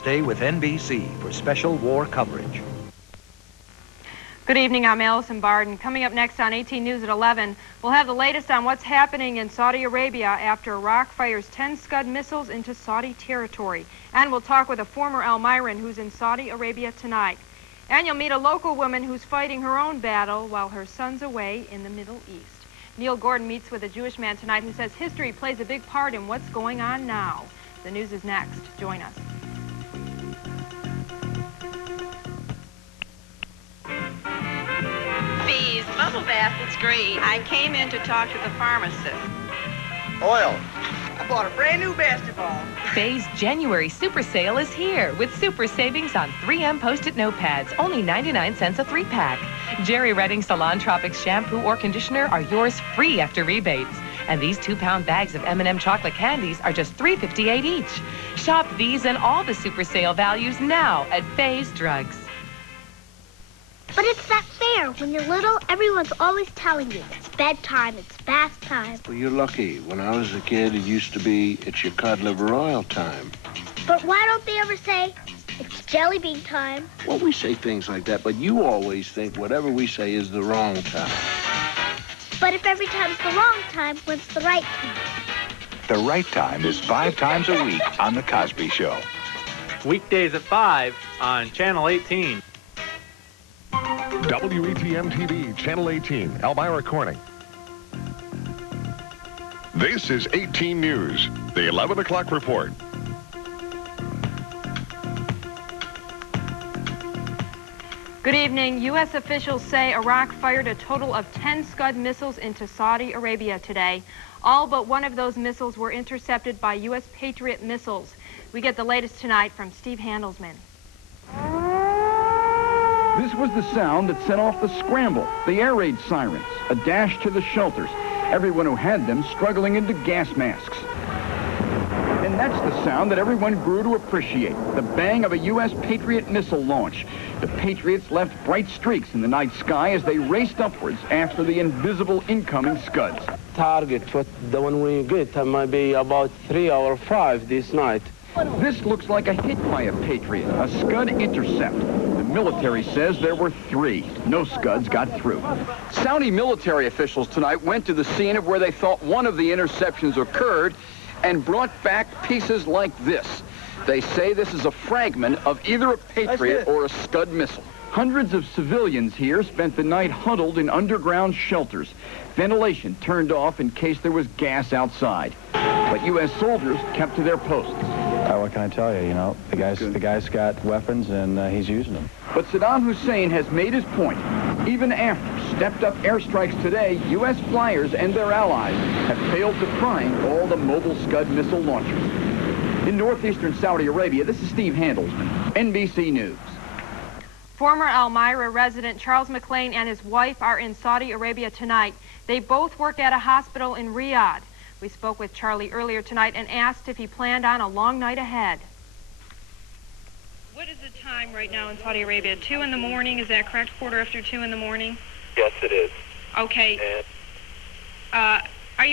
Stay with NBC for special war coverage. Good evening, I'm Allison Barden. Coming up next on 18 News at 11, we'll have the latest on what's happening in Saudi Arabia after Iraq fires 10 Scud missiles into Saudi territory. And we'll talk with a former Elmiran who's in Saudi Arabia tonight. And you'll meet a local woman who's fighting her own battle while her son's away in the Middle East. Neil Gordon meets with a Jewish man tonight who says history plays a big part in what's going on now. The news is next. Join us. Bees, bubble bath, it's great. I came in to talk to the pharmacist. Oil. I bought a brand new basketball. Faye's January super sale is here with super savings on 3M Post-it notepads, only 99 cents a 3-pack. Jerry Redding Salon Tropics shampoo or conditioner are yours free after rebates. And these 2-pound bags of M&M chocolate candies are just $3.58 each. Shop these and all the super sale values now at Faye's Drugs. But it's not fair. When you're little, everyone's always telling you it's bedtime, it's bath time. Well, you're lucky. When I was a kid, it used to be, it's your cod liver oil time. But why don't they ever say, it's jelly bean time? Well, we say things like that, but you always think whatever we say is the wrong time. But if every time's the wrong time, when's the right time? The right time is 5 times a week on The Cosby Show. Weekdays at 5 on Channel 18. WETM TV, Channel 18, Elmira Corning. This is 18 News, the 11 o'clock report. Good evening. U.S. officials say Iraq fired a total of 10 Scud missiles into Saudi Arabia today. All but one of those missiles were intercepted by U.S. Patriot missiles. We get the latest tonight from Steve Handelsman. This was the sound that set off the scramble, the air raid sirens, a dash to the shelters, everyone who had them struggling into gas masks. And that's the sound that everyone grew to appreciate, the bang of a U.S. Patriot missile launch. The Patriots left bright streaks in the night sky as they raced upwards after the invisible incoming Scuds. Target, what the one we get, might be about 3 or 5 this night. This looks like a hit by a Patriot, a Scud intercept. The military says there were 3. No Scuds got through. Saudi military officials tonight went to the scene of where they thought one of the interceptions occurred and brought back pieces like this. They say this is a fragment of either a Patriot or a Scud missile. Hundreds of civilians here spent the night huddled in underground shelters. Ventilation turned off in case there was gas outside. But U.S. soldiers kept to their posts. What can I tell you? You know, the guy's got weapons and he's using them. But Saddam Hussein has made his point. Even after stepped-up airstrikes today, U.S. flyers and their allies have failed to find all the mobile Scud missile launchers. In northeastern Saudi Arabia, this is Steve Handelsman, NBC News. Former Elmira resident Charles McLean and his wife are in Saudi Arabia tonight. They both work at a hospital in Riyadh. We spoke with Charlie earlier tonight and asked if he planned on a long night ahead. What is the time right now in Saudi Arabia? 2 in the morning, is that correct? 1:45 in the morning? Yes, it is. Okay.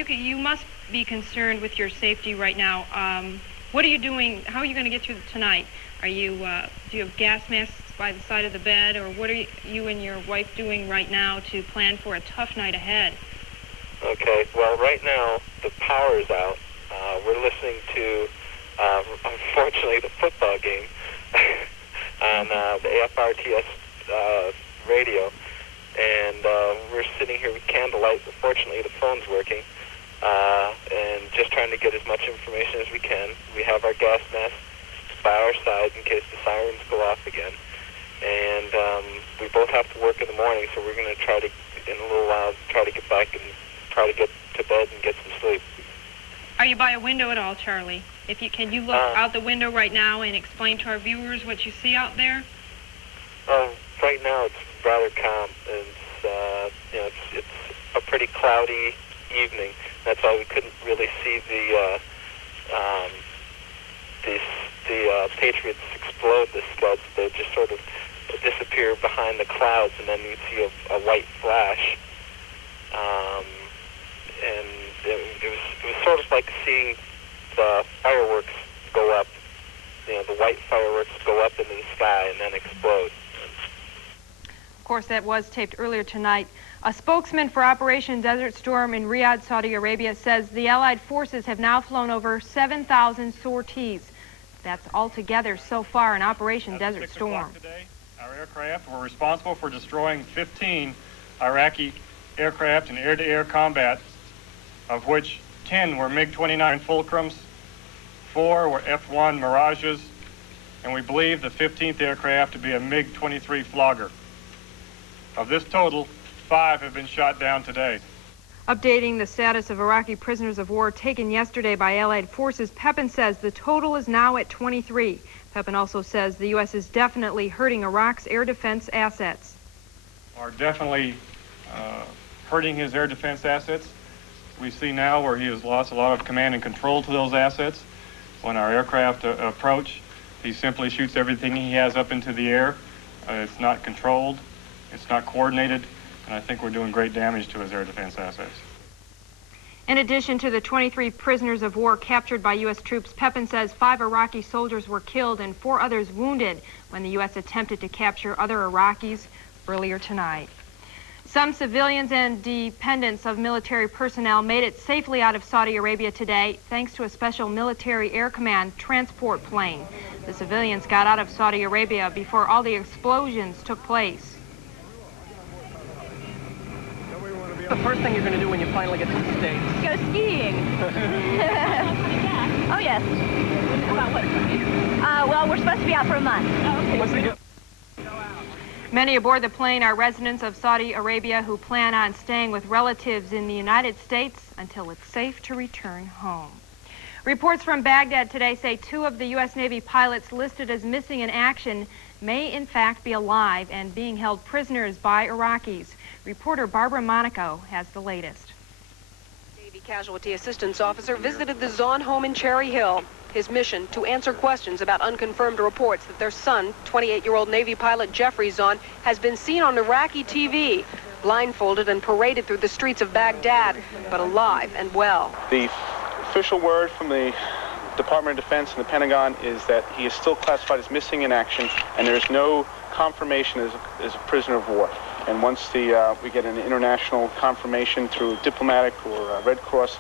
You must be concerned with your safety right now. What are you doing? How are you going to get through tonight? Do you have gas masks by the side of the bed, or what are you and your wife doing right now to plan for a tough night ahead? Okay, well, right now, the power is out. We're listening to, unfortunately, the football game on the AFRTS radio, and we're sitting here with candlelight. Fortunately, the phone's working, and just trying to get as much information as we can. We have our gas masks by our side in case the sirens go off again, and we both have to work in the morning, so we're going to try to, in a little while, try to get back and try to get to bed and get some sleep. Are you by a window at all, Charlie? Can you look out the window right now and explain to our viewers what you see out there? Right now it's rather calm, and it's a pretty cloudy evening. That's why we couldn't really see the Patriots explode the Scuds. They just sort of disappear behind the clouds, and then you'd see a white flash. And it was sort of like seeing the fireworks go up, the white fireworks go up into the sky and then explode. Of course, that was taped earlier tonight. A spokesman for Operation Desert Storm in Riyadh, Saudi Arabia, says the Allied forces have now flown over 7,000 sorties. That's altogether so far in Operation Desert Storm. Today, our aircraft were responsible for destroying 15 Iraqi aircraft in air-to-air combat, of which 10 were MiG-29 Fulcrums, 4 were F-1 Mirages, and we believe the 15th aircraft to be a MiG-23 Flogger. Of this total, 5 have been shot down today. Updating the status of Iraqi prisoners of war taken yesterday by Allied forces, Pepin says the total is now at 23. Pepin also says the U.S. is definitely hurting Iraq's air defense assets. Are definitely hurting his air defense assets. We see now where he has lost a lot of command and control to those assets. When our aircraft approach, he simply shoots everything he has up into the air. It's not controlled, it's not coordinated, and I think we're doing great damage to his air defense assets. In addition to the 23 prisoners of war captured by U.S. troops, Pepin says 5 Iraqi soldiers were killed and 4 others wounded when the U.S. attempted to capture other Iraqis earlier tonight. Some civilians and dependents of military personnel made it safely out of Saudi Arabia today thanks to a special military air command transport plane. The civilians got out of Saudi Arabia before all the explosions took place. The first thing you're going to do when you finally get to the States? Go skiing. Oh, yes. About what? Well, we're supposed to be out for a month. What's the Many aboard the plane are residents of Saudi Arabia who plan on staying with relatives in the United States until it's safe to return home. Reports from Baghdad today say 2 of the U.S. Navy pilots listed as missing in action may in fact be alive and being held prisoners by Iraqis. Reporter Barbara Monaco has the latest. Navy Casualty Assistance Officer visited the Zahn home in Cherry Hill. His mission, to answer questions about unconfirmed reports that their son, 28-year-old Navy pilot Jeffrey Zahn, has been seen on Iraqi TV, blindfolded and paraded through the streets of Baghdad, but alive and well. The official word from the Department of Defense and the Pentagon is that he is still classified as missing in action, and there's no confirmation as a prisoner of war. And once we get an international confirmation through diplomatic or Red Cross,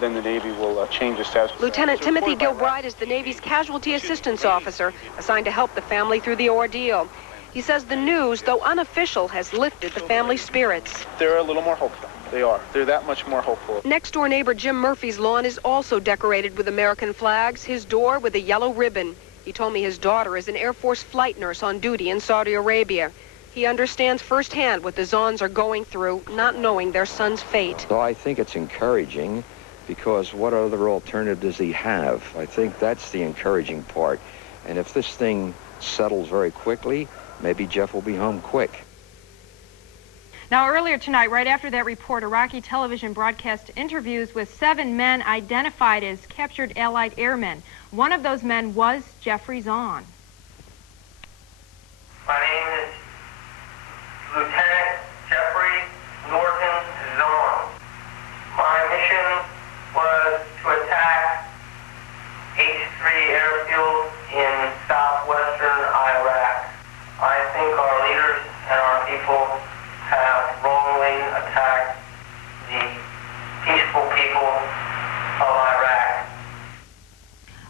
then the Navy will change the status. Lieutenant Timothy Gilbride is the Navy's Casualty Assistance Officer, assigned to help the family through the ordeal. He says the news, though unofficial, has lifted the family's spirits. They're a little more hopeful. They are. They're that much more hopeful. Next-door neighbor Jim Murphy's lawn is also decorated with American flags, his door with a yellow ribbon. He told me his daughter is an Air Force flight nurse on duty in Saudi Arabia. He understands firsthand what the Zahns are going through, not knowing their son's fate. So I think it's encouraging, because what other alternative does he have? I think that's the encouraging part. And if this thing settles very quickly, maybe Jeff will be home quick. Now, earlier tonight, right after that report, Iraqi television broadcast interviews with 7 men identified as captured Allied airmen. One of those men was Jeffrey Zahn. My name is Lieutenant Jeffrey Norton Zahn. My mission was to attack H-3 airfield in southwestern Iraq. I think our leaders and our people have wrongly attacked the peaceful people of Iraq.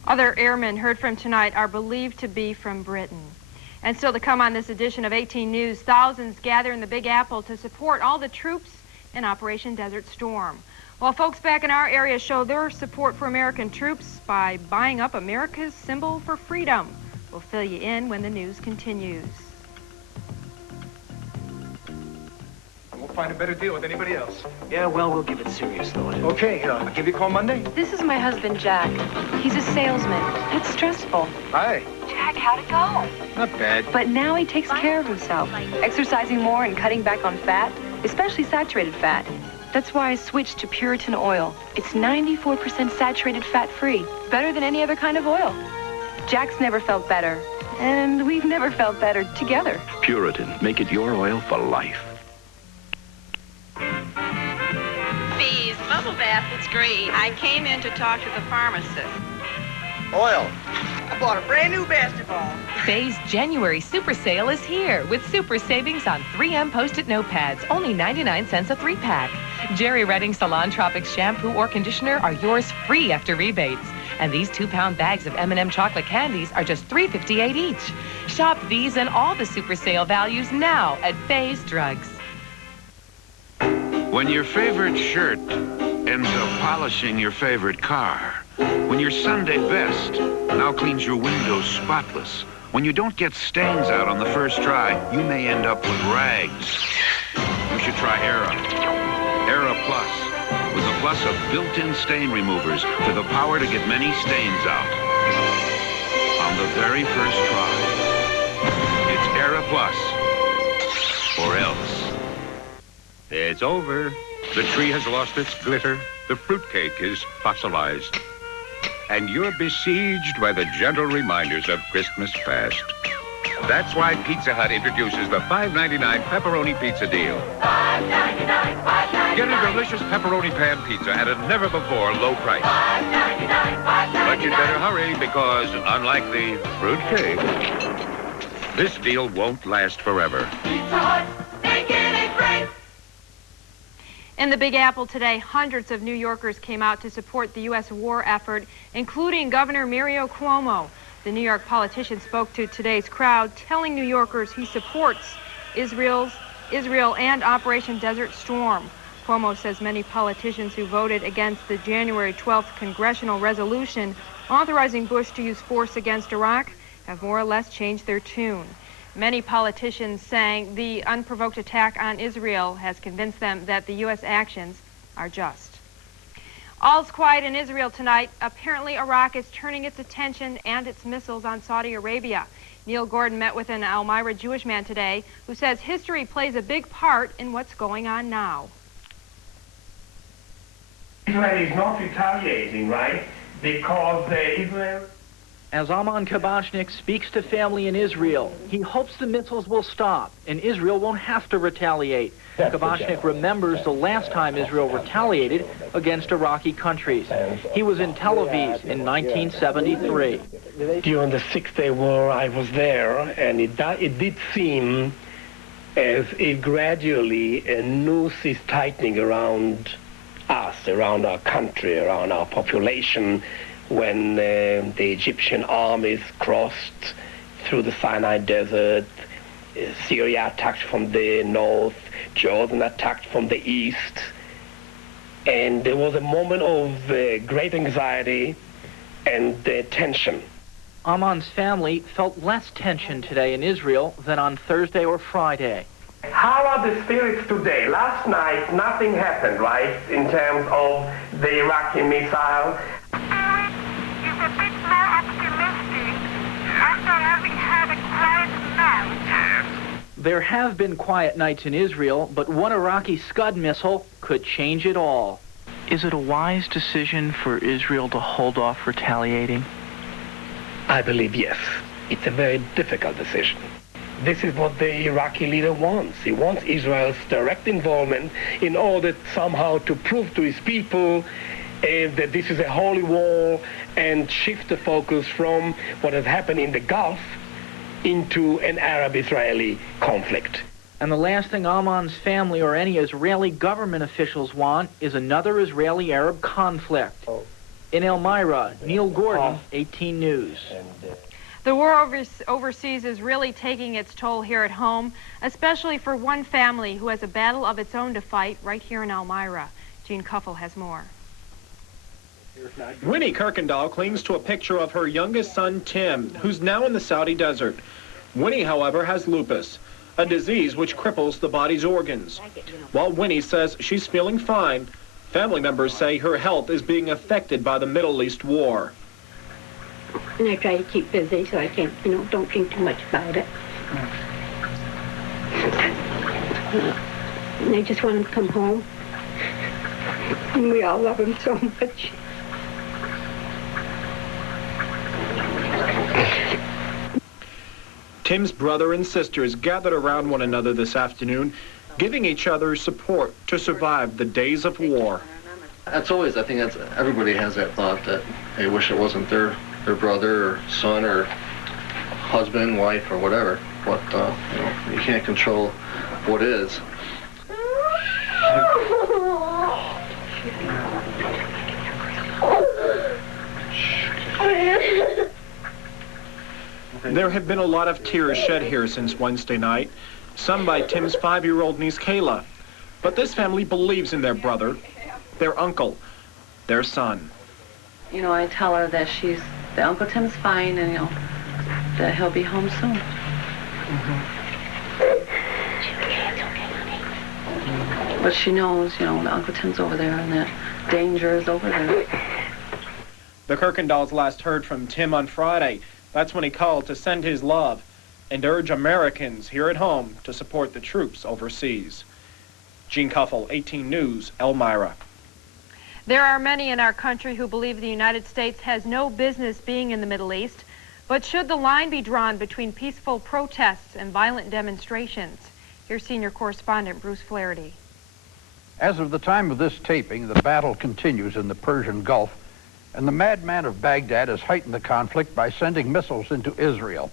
Other airmen heard from tonight are believed to be from Britain. And still to come on this edition of 18 News, thousands gather in the Big Apple to support all the troops in Operation Desert Storm. While folks back in our area show their support for American troops by buying up America's symbol for freedom. We'll fill you in when the news continues. We'll find a better deal with anybody else. Yeah, well, we'll give it serious thought. Okay, I'll give you a call Monday. This is my husband, Jack. He's a salesman. It's stressful. Hi. Jack, how'd it go? Not bad. But now he takes care of himself, exercising more and cutting back on fat, especially saturated fat. That's why I switched to Puritan oil. It's 94% saturated fat-free, better than any other kind of oil. Jack's never felt better, and we've never felt better together. Puritan, make it your oil for life. Bees, bubble bath, it's great. I came in to talk to the pharmacist. Oil. I bought a brand new basketball. Faye's January super sale is here with super savings on 3M Post-it notepads, only 99 cents a 3-pack. Jerry Redding Salon Tropics shampoo or conditioner are yours free after rebates. And these 2-pound bags of M&M chocolate candies are just $3.58 each. Shop these and all the super sale values now at Faye's Drugs. When your favorite shirt ends up polishing your favorite car, when your Sunday best now cleans your windows spotless, when you don't get stains out on the first try, you may end up with rags. You should try Era. Era Plus, with the plus of built-in stain removers for the power to get many stains out on the very first try. It's Era Plus, or else. It's over. The tree has lost its glitter. The fruitcake is fossilized. And you're besieged by the gentle reminders of Christmas past. That's why Pizza Hut introduces the $5.99 pepperoni pizza deal. $5.99, $5.99. Get a delicious pepperoni pan pizza at a never-before low price. $5.99, $5.99. But you'd better hurry because, unlike the fruitcake, this deal won't last forever. Pizza Hut, making it great. In the Big Apple today, hundreds of New Yorkers came out to support the U.S. war effort, including Governor Mario Cuomo. The New York politician spoke to today's crowd, telling New Yorkers he supports Israel and Operation Desert Storm. Cuomo says many politicians who voted against the January 12th congressional resolution authorizing Bush to use force against Iraq have more or less changed their tune. Many politicians saying the unprovoked attack on Israel has convinced them that the U.S. actions are just. All's quiet in Israel tonight. Apparently, Iraq is turning its attention and its missiles on Saudi Arabia. Neil Gordon met with an Elmira Jewish man today who says history plays a big part in what's going on now. Israel is not retaliating, right? Because Israel... As Amon Kabashnik speaks to family in Israel, he hopes the missiles will stop and Israel won't have to retaliate. Kabashnik remembers the last time Israel retaliated against Iraqi countries. He was in Tel Aviv in 1973. During the Six-Day War, I was there, and it did seem as if gradually a noose is tightening around us, around our country, around our population, when the Egyptian armies crossed through the Sinai Desert, Syria attacked from the north, Jordan attacked from the east, and there was a moment of great anxiety and tension. Amon's family felt less tension today in Israel than on Thursday or Friday. How are the spirits today? Last night, nothing happened, right, in terms of the Iraqi missile? A bit more optimistic after having had a quiet night. There have been quiet nights in Israel, but one Iraqi Scud missile could change it all. Is it a wise decision for Israel to hold off retaliating? I believe yes. It's a very difficult decision. This is what the Iraqi leader wants. He wants Israel's direct involvement in order somehow to prove to his people that this is a holy war and shift the focus from what has happened in the Gulf into an Arab-Israeli conflict. And the last thing Amon's family or any Israeli government officials want is another Israeli-Arab conflict. In Elmira, Neil Gordon, 18 News. The war overseas is really taking its toll here at home, especially for one family who has a battle of its own to fight right here in Elmira. Gene Kuffel has more. Winnie Kirkendall clings to a picture of her youngest son, Tim, who's now in the Saudi desert. Winnie, however, has lupus, a disease which cripples the body's organs. While Winnie says she's feeling fine, family members say her health is being affected by the Middle East war. And I try to keep busy so I can't, don't think too much about it. And I just want him to come home. And we all love him so much. Tim's brother and sisters gathered around one another this afternoon, giving each other support to survive the days of war. That's always, I think everybody has that thought that they wish it wasn't their her brother or son or husband, wife, or whatever. But, you can't control what is. There have been a lot of tears shed here since Wednesday night, some by Tim's 5-year-old niece Kayla. But this family believes in their brother, their uncle, their son. You know, I tell her that that Uncle Tim's fine and, that he'll be home soon. But she knows, that Uncle Tim's over there and that danger is over there. The Kirkendalls last heard from Tim on Friday. That's when he called to send his love and urge Americans here at home to support the troops overseas. Gene Cuffle, 18 News, Elmira. There are many in our country who believe the United States has no business being in the Middle East, but should the line be drawn between peaceful protests and violent demonstrations? Here's senior correspondent Bruce Flaherty. As of the time of this taping, the battle continues in the Persian Gulf, and the madman of Baghdad has heightened the conflict by sending missiles into Israel.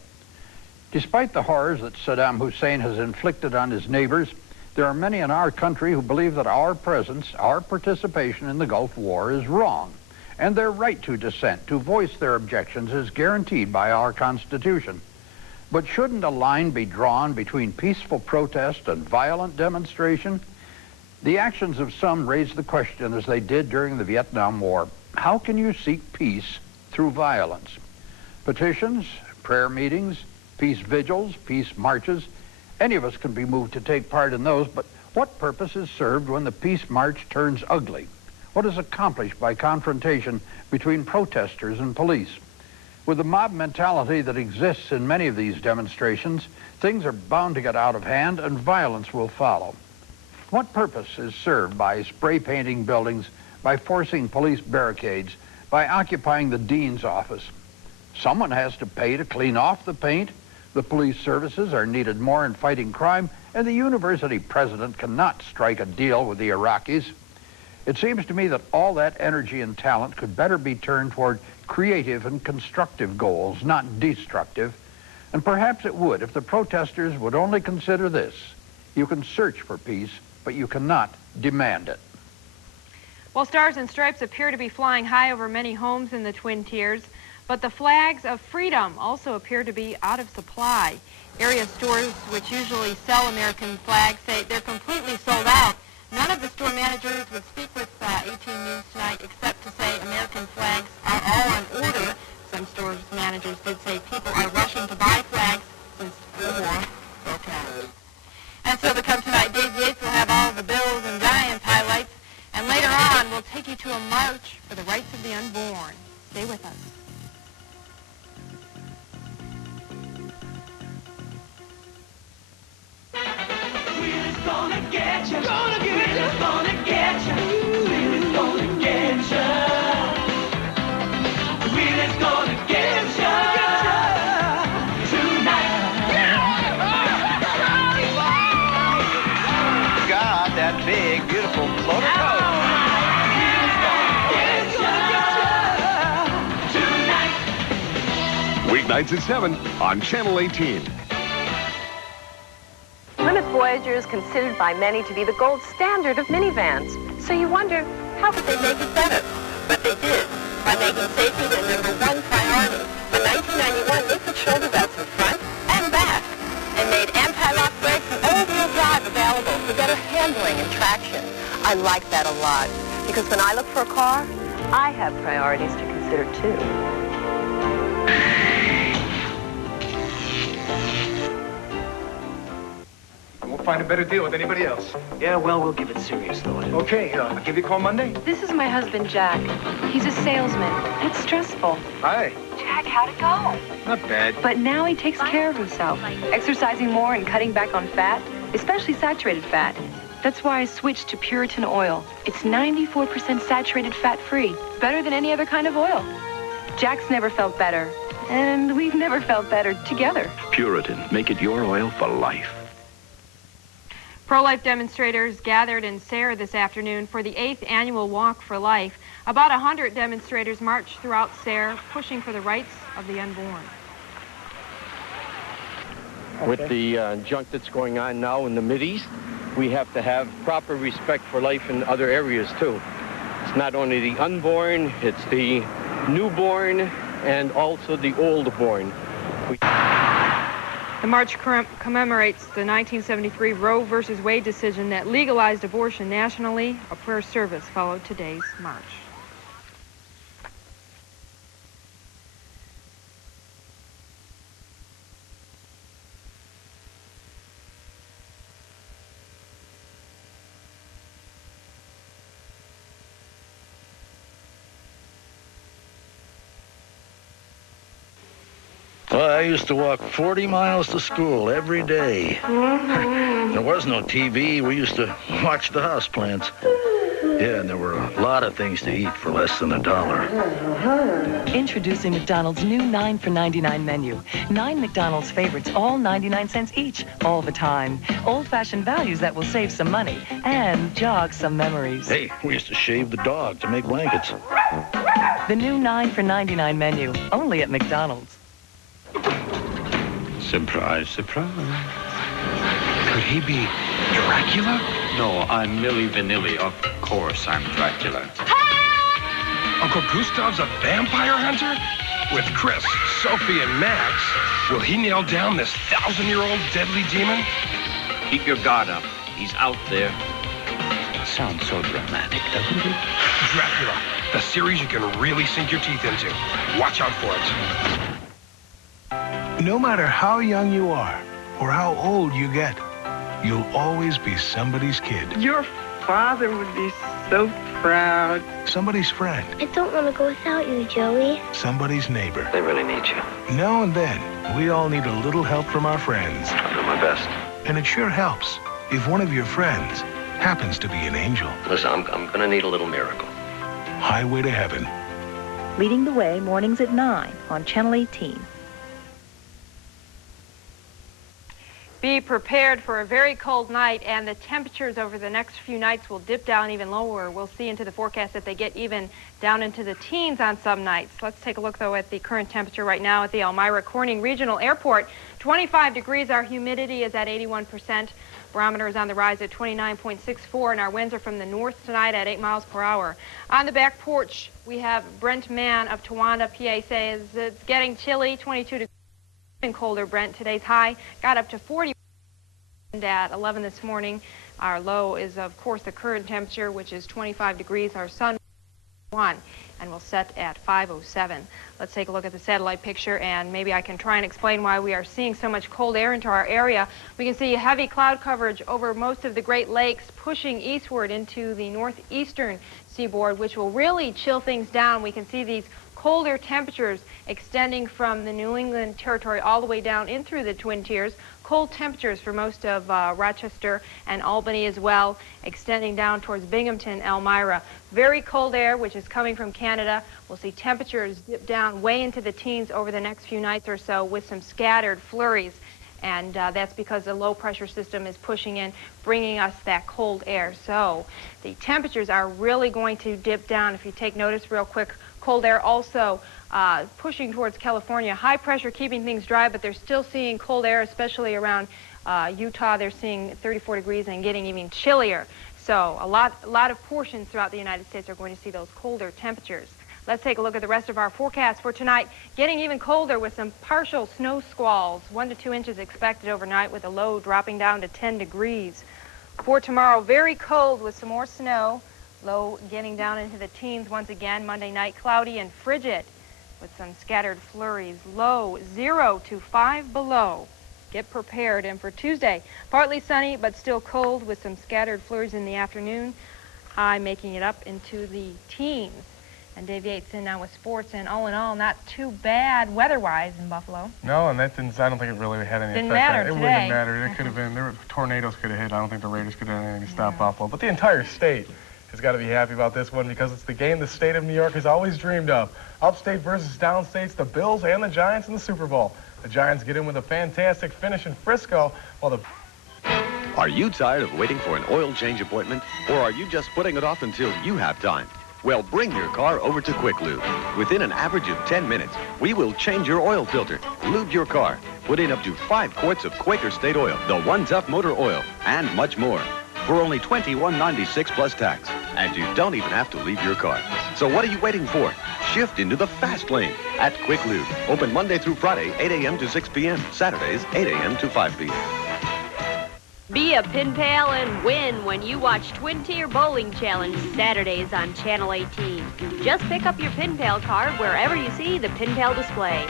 Despite the horrors that Saddam Hussein has inflicted on his neighbors, there are many in our country who believe that our presence, our participation in the Gulf War is wrong, and their right to dissent, to voice their objections, is guaranteed by our Constitution. But shouldn't a line be drawn between peaceful protest and violent demonstration? The actions of some raise the question, as they did during the Vietnam War. How can you seek peace through violence? Petitions, prayer meetings, peace vigils, peace marches, any of us can be moved to take part in those, but what purpose is served when the peace march turns ugly? What is accomplished by confrontation between protesters and police? With the mob mentality that exists in many of these demonstrations, things are bound to get out of hand and violence will follow. What purpose is served by spray painting buildings, by forcing police barricades, by occupying the dean's office? Someone has to pay to clean off the paint. The police services are needed more in fighting crime, and the university president cannot strike a deal with the Iraqis. It seems to me that all that energy and talent could better be turned toward creative and constructive goals, not destructive. And perhaps it would if the protesters would only consider this: you can search for peace, but you cannot demand it. Well, stars and stripes appear to be flying high over many homes in the Twin Tiers, but the flags of freedom also appear to be out of supply. Area stores, which usually sell American flags, say they're completely sold out. None of the store managers would speak with 18 News tonight except to say American flags are all on order. Some stores managers did say people are rushing to buy flags since the war broke out. And so to come tonight, Dave Yates will have all the Bills and Giants highlights, and later on we'll take you to a march for the rights of the unborn. Stay with us. Gonna get you, gonna get you, gonna get you. Willie's gonna get you. Willie's gonna get you tonight. God, that big, beautiful floater coat. Weeknights at 7 on Channel 18. Plymouth Voyager is considered by many to be the gold standard of minivans. So you wonder, how could they make it better? But they did, by making safety the #1 priority. In 1991, they put shoulder belts in front and back, and made anti-lock brakes and all-wheel drive available for better handling and traction. I like that a lot, because when I look for a car, I have priorities to consider too. We'll find a better deal with anybody else. Yeah, well, we'll give it serious thought. Okay, I'll give you a call Monday. This is my husband, Jack. He's a salesman. It's stressful. Hi. Jack, how'd it go? Not bad. But now he takes care of himself, exercising more and cutting back on fat, especially saturated fat. That's why I switched to Puritan oil. It's 94% saturated fat-free, better than any other kind of oil. Jack's never felt better, and we've never felt better together. Puritan, make it your oil for life. Pro-life demonstrators gathered in Sayre this afternoon for the 8th annual Walk for Life. About 100 demonstrators marched throughout Sayre, pushing for the rights of the unborn. With the junk that's going on now in the Mideast, we have to have proper respect for life in other areas too. It's not only the unborn, it's the newborn and also the old-born. The march commemorates the 1973 Roe v. Wade decision that legalized abortion nationally. A prayer service followed today's march. Well, I used to walk 40 miles to school every day. There was no TV. We used to watch the houseplants. Yeah, and there were a lot of things to eat for less than $1. Introducing McDonald's new 9 for $99 menu. 9 McDonald's favorites, all 99 cents each, all the time. Old-fashioned values that will save some money and jog some memories. Hey, we used to shave the dog to make blankets. The new 9 for $99 menu, only at McDonald's. Surprise, surprise. Could he be Dracula? No, I'm Milli Vanilli. Of course I'm Dracula. Uncle Gustav's a vampire hunter? With Chris, Sophie, and Max, will he nail down this 1,000-year-old deadly demon? Keep your guard up. He's out there. Sounds so dramatic, doesn't it? Dracula, the series you can really sink your teeth into. Watch out for it. No matter how young you are or how old you get, you'll always be somebody's kid. Your father would be so proud. Somebody's friend. I don't want to go without you, Joey. Somebody's neighbor. They really need you. Now and then, we all need a little help from our friends. I'll do my best. And it sure helps if one of your friends happens to be an angel. Listen, I'm going to need a little miracle. Highway to Heaven. Leading the Way, mornings at 9 on Channel 18. Be prepared for a very cold night, and the temperatures over the next few nights will dip down even lower. We'll see into the forecast that they get even down into the teens on some nights. Let's take a look, though, at the current temperature right now at the Elmira Corning Regional Airport. 25 degrees. Our humidity is at 81%. Barometer is on the rise at 29.64, and our winds are from the north tonight at 8 miles per hour. On the back porch, we have Brent Mann of Towanda, PA, says it's getting chilly, 22 degrees. Even colder, Brent. Today's high got up to 40 at 11 this morning. Our low is, of course, the current temperature, which is 25 degrees. Our sun 1, and we'll set at 5:07. Let's take a look at the satellite picture, and maybe I can try and explain why we are seeing so much cold air into our area. We can see heavy cloud coverage over most of the Great Lakes, pushing eastward into the northeastern seaboard, which will really chill things down. We can see these colder temperatures extending from the New England territory all the way down in through the Twin Tiers. Cold temperatures for most of Rochester and Albany as well, extending down towards Binghamton, Elmira. Very cold air, which is coming from Canada. We'll see temperatures dip down way into the teens over the next few nights or so with some scattered flurries. And that's because the low pressure system is pushing in, bringing us that cold air. So the temperatures are really going to dip down. If you take notice real quick, cold air also pushing towards California. High pressure keeping things dry, but they're still seeing cold air, especially around Utah. They're seeing 34 degrees and getting even chillier. So a lot of portions throughout the United States are going to see those colder temperatures. Let's take a look at the rest of our forecast for tonight. Getting even colder with some partial snow squalls. 1 to 2 inches expected overnight with a low dropping down to 10 degrees. For tomorrow, very cold with some more snow. Low getting down into the teens once again. Monday night, cloudy and frigid with some scattered flurries. Low 0 to 5 below. Get prepared. And for Tuesday, partly sunny but still cold with some scattered flurries in the afternoon. High making it up into the teens. And Dave Yates in now with sports, and all in all, not too bad weather-wise in Buffalo. No, and that didn't, I don't think it really had any Didn't effect. matter It today. wouldn't matter. It could have been, tornadoes could have hit. I don't think the Raiders could have done anything to stop Buffalo. But the entire state has got to be happy about this one because it's the game the state of New York has always dreamed of. Upstate versus downstates, the Bills and the Giants in the Super Bowl. The Giants get in with a fantastic finish in Frisco, while the Are you tired of waiting for an oil change appointment, or are you just putting it off until you have time? Well, bring your car over to Quick Lube. Within an average of 10 minutes, we will change your oil filter, lube your car, put in up to 5 quarts of Quaker State oil, the One Tough Motor oil, and much more for only $21.96 plus tax. And you don't even have to leave your car. So what are you waiting for? Shift into the fast lane at Quick Lube. Open Monday through Friday, 8 a.m. to 6 p.m. Saturdays, 8 a.m. to 5 p.m. Be a pin pal and win when you watch Twin Tier Bowling Challenge Saturdays on Channel 18. Just pick up your pin pal card wherever you see the pin pal display.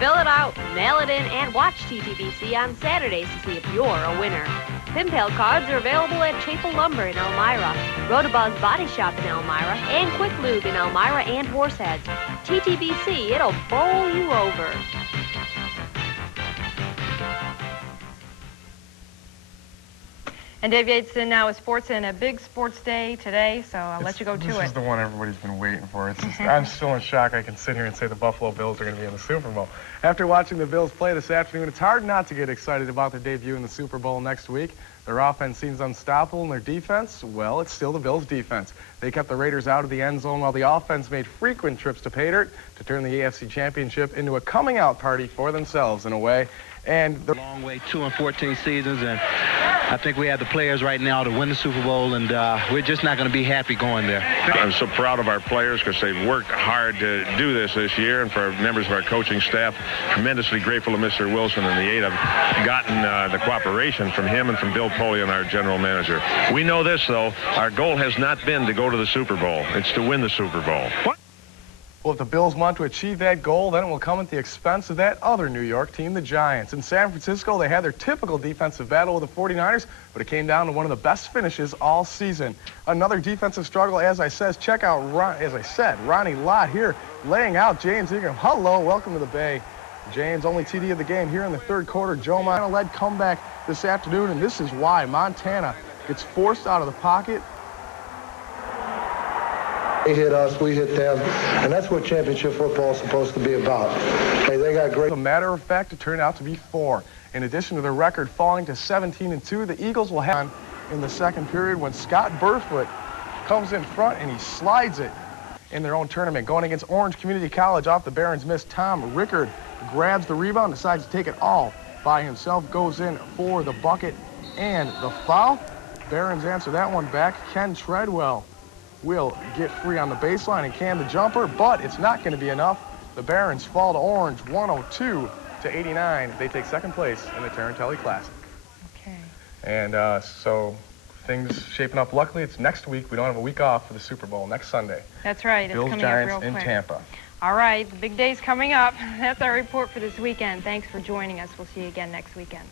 Fill it out, mail it in, and watch TTBC on Saturdays to see if you're a winner. Pin pal cards are available at Chapel Lumber in Elmira, Rotobuzz Body Shop in Elmira, and Quick Lube in Elmira and Horseheads. TTBC, it'll bowl you over. And Dave Yates now with sports and a big sports day today, so I'll let you go to it. This is the one everybody's been waiting for. It's just, I'm still in shock I can sit here and say the Buffalo Bills are going to be in the Super Bowl. After watching the Bills play this afternoon, it's hard not to get excited about their debut in the Super Bowl next week. Their offense seems unstoppable, and their defense, well, it's still the Bills' defense. They kept the Raiders out of the end zone while the offense made frequent trips to pay dirt to turn the AFC Championship into a coming-out party for themselves in a way. And the long way, 2-14 seasons, and I think we have the players right now to win the Super Bowl, and we're just not going to be happy going there. I'm so proud of our players because they've worked hard to do this year, and for members of our coaching staff, tremendously grateful to Mr. Wilson and the 8 have gotten the cooperation from him and from Bill Polian, our general manager. We know this, though. Our goal has not been to go to the Super Bowl. It's to win the Super Bowl. What? Well, if the Bills want to achieve that goal, then it will come at the expense of that other New York team, the Giants. In San Francisco, they had their typical defensive battle with the 49ers, but it came down to one of the best finishes all season. Another defensive struggle, as I said. Check out, Ronnie Lott here laying out James Ingram. Hello, welcome to the Bay. James, only TD of the game here in the third quarter. Joe Montana led comeback this afternoon, and this is why Montana gets forced out of the pocket. They hit us, we hit them, and that's what championship football is supposed to be about. Hey, they got great... As a matter of fact, it turned out to be 4. In addition to their record falling to 17-2, the Eagles will have in the second period when Scott Burfoot comes in front and he slides it in their own tournament. Going against Orange Community College off the Barons miss, Tom Rickard grabs the rebound, decides to take it all by himself, goes in for the bucket and the foul. Barons answer that one back. Ken Treadwell will get free on the baseline and can the jumper, but it's not going to be enough. The Barons fall to Orange 102-89. They take second place in the Tarantelli Classic. Okay. And so things shaping up. Luckily, it's next week. We don't have a week off for the Super Bowl next Sunday. That's right. Bills, it's coming Giants up real quick. in Tampa. All right, the big day's coming up. That's our report for this weekend. Thanks for joining us. We'll see you again next weekend.